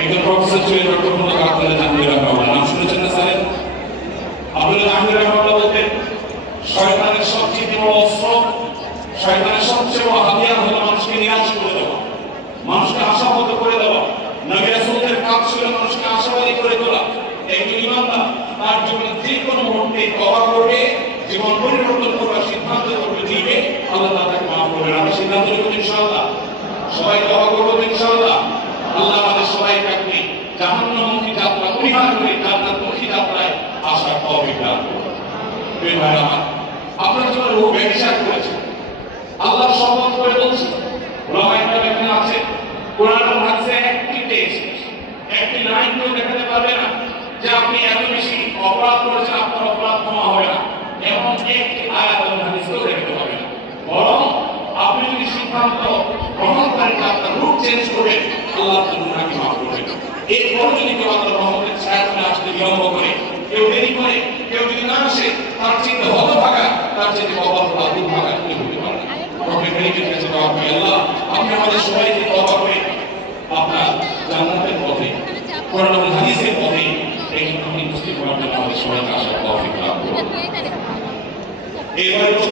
একজন প্রফেসর ছিলেন ডক্টর মোহাম্মদ আব্দুল্লাহ জাহাঙ্গীর রহমাতুল্লাহ, নাম শুনেছেন না স্যার? আব্দুল্লাহ জাহাঙ্গীর রহমাতুল্লাহ বলতেন শয়তানের সবচেয়ে বড় অস্ত্র, শয়তানের সবচেয়ে বড় হাতিয়ার হলো মানুষকে নিরাশ করে দেওয়া, মানুষকে আশাহত করে দেওয়া। নবী রাসূলের কাজ ছিল মানুষকে আশাবাদী করে তোলা। একজন ইমানদার তার জীবনে যে কোনো মুহূর্তে তওবা করবে, জীবন পরিবর্তন করার সিদ্ধান্ত করবে, দিবে, আল্লাহ তাকে মাফ করবেন। আমরা সিদ্ধান্ত নেব ইনশাআল্লাহ, সবাই তওবা করব ইনশাআল্লাহ। আল্লাহ আমাদের সবাইকে আপনি জাহান্নামমুখী যাত্রা পরিহার করে জান্নাতমুখী যাত্রায় আসার তৌফিক দান করুন। প্রিয় ভাইরা আমার, আপনার জন্য রূহ ব্যবচার করেছে, আল্লাহ শপথ করে বলছি, ওলামায়ে এখানে আছে, কোরআন ও হাদিসে একটি টেক্সট, একটি লাইন কেউ দেখাতে পারবে না যে আপনি এত বেশি অপরাধ করেছেন আপনার অপরাধ ক্ষমা হবে না, এমন একটি আয়াত ও হাদিসেও দেখাতে পারবে না। বরং আপনি যদি সিদ্ধান্ত গ্রহণ করেন আপনার রূপ চেঞ্জ করবেন, আল্লাহ আপনাকে মাফ করবেন। এরপর যদি কেউ আপনার রহমতের ছায়াতলে আসতে বিলম্ব করে, কেউ দেরি করে, কেউ যদি না আসে, তার চিন্তা হতভাগা, তার চিন্তা অবাধা দুর্ভাগা কেউ হতে পারে না। আল্লাহ আপনি আমাদের সবাইকে তওবা করে আপনার জান্নাতের পথে, কোরআন ও হাদিসের পথে এই মুসলিম আমাদের সবাইকে আসার তৌফিক দান করুন।